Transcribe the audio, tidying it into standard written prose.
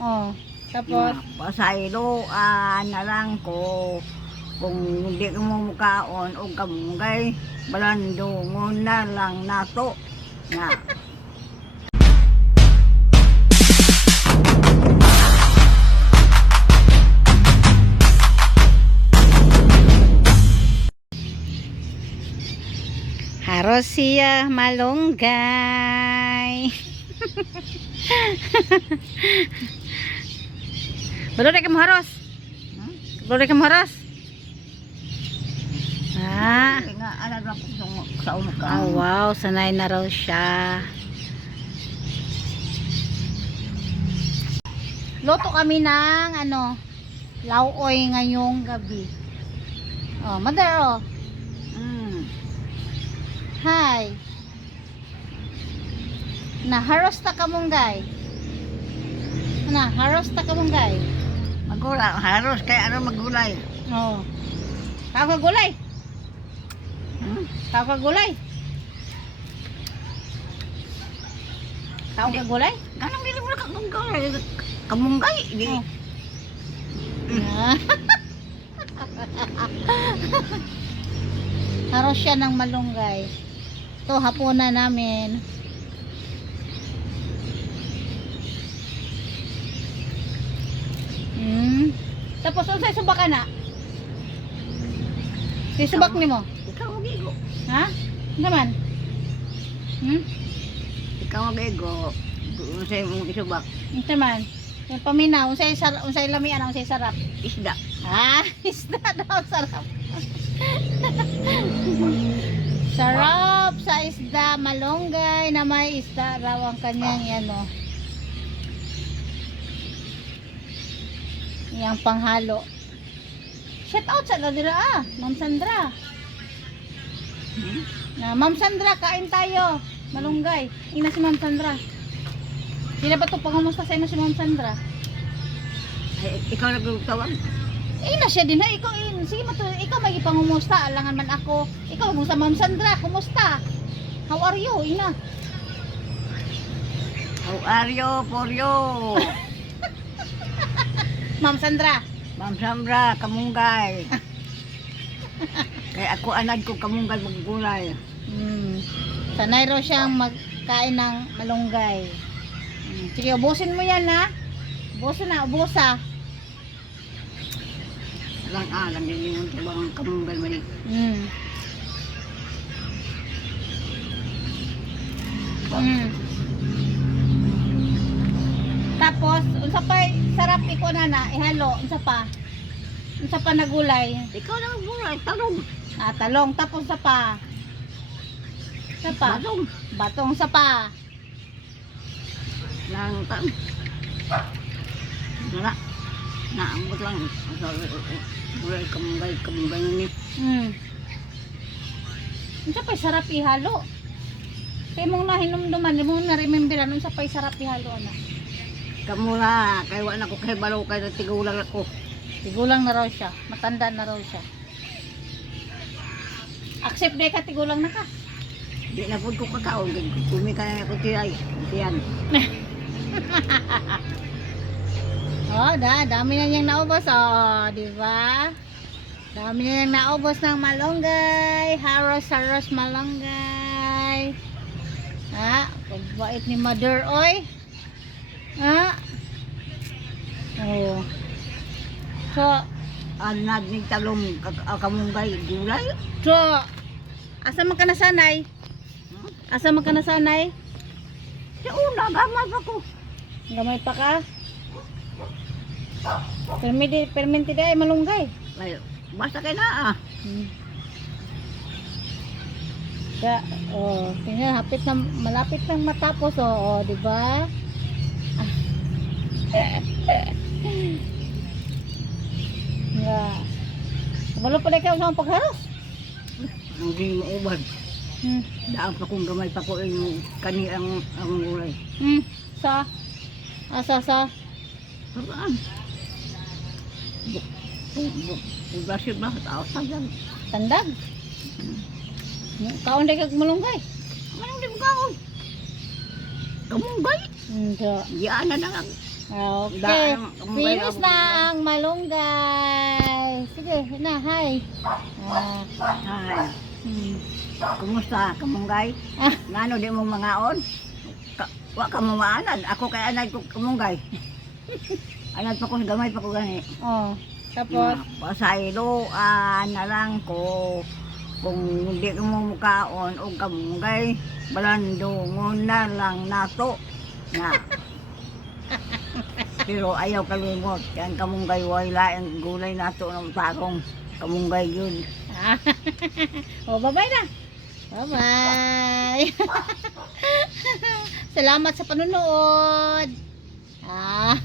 Oh, tapos Pasayloan na lang ko. Kung hindi ka mo mukaon o kamunggay, balandungon na lang nato. Nga. haros siya malunggay. Balore ka mo haros. Balore ka mo haros. Ah. Nga, alam lang ko sa uno ka. Oh, wow, sanay na raw siya. Luto kami ng lauoy ngayong gabi. Oh, mother, oh. Hi. Haros ta kamunggay. Haros ta kamunggay. Magulay, haros kay ano magulay. Oh. Tawag ka gulay. Tawag ka gulay. Tawag ka gulay. Ganang dili mo na kamunggay. Kamunggay, di. Oh. Ah. Haros siya ng malunggay. Ito, hapunan namin. Tapos, unsay subak ka na? Si subak ni mo? Ikaw magigo. Ha? Ano naman? Ikaw magigo. Unsay mong isubak. Ano naman? Yung paminaw, unsay lamian, unsay sarap. Isda. Ah, isda daw sarap. Sarap sa isda, malunggay na may isda raw ang kanyang yang panghalo. Shout out sa dira Ma'am Sandra. Ma'am Sandra, kain tayo. Malunggay. Ina si Ma'am Sandra. Sila ba ito pangumusta sa ina si Ma'am Sandra? Ay, ikaw nagtawag. Ina siya din ha. Sige ikaw may pangumusta. Alangan man ako. Ikaw mo sa Ma'am Sandra. Kumusta? How are you, ina? How are you, for you? Ma'am Sandra. Ma'am Sandra, kamunggay. Kaya ako anad ko kamunggay maggulay. Sanay raw siyang magkain ng malunggay. Sige, ubusin mo yan ha. Ubusin na, ubusa. Lang din yung tabang kamunggay mali. Tapos, unsa pa sarap iko na ihalo, unsa pa na gulay. Ikaw na maggulay, talong. Talong, tapos sa pa. Batong sa pa. Nang tan. Wala. Naambot lang. Gulay kamunggay ni. Unsa pa sarap ihalo. Kay mong nahinumduman, di mo na rememberan unsa pa sarap ihalo na. Kamula, kay wala na ko kay balo kay tigulang ako. Tigulang na raw siya, matanda na raw siya. Accept day ka, tigulang na ka. Di na po ko kakaon, kumi ka na ako tiyay. Tiyan. Dami na niyang naubos, di ba? Dami na niyang naubos ng malunggay, haros malunggay. Pagbait ni Mother, oy. So, Anad ni talong kamunggay gulay. so, asa man ka nasanay? Asa man ka nasanay? Sa una, gamay pa ko. Gamay pa ka? Perminti ay malunggay. Ay, basta kay na Tingnan, malapit nang matapos, di ba? Kabalo pala ikaw sa pagharos. Hindi mo ubad. Daan pa kong gamay pa ko yung kani ang gulay. Sa Paraan. Bubrasid ba? Tao tagal. tandag. Kaon day kag malunggay. Anong di mo kaon? Kamunggay? Hindi. Yan na lang. Okay. Kamunggay Finish ako, na kamunggay. ang malunggay. Sige, na, hi. Ah, Ay, hmm. kumusta kamunggay? Ah. Ngano di mo mangaon? Wa ka mo maanan. Ako kay anay ko kamunggay. Anad pa ko gamay pa ko gani. Oh, tapos, Pasaylo na lang ko kung hindi ka mo mukaon o kamunggay balandungon na lang nato na. Pero ayaw kalimot yan kamunggay wala ang gulay nato ng tarong kamunggay yun. oh, bye-bye na. Bye-bye. Salamat sa panunood. Ah.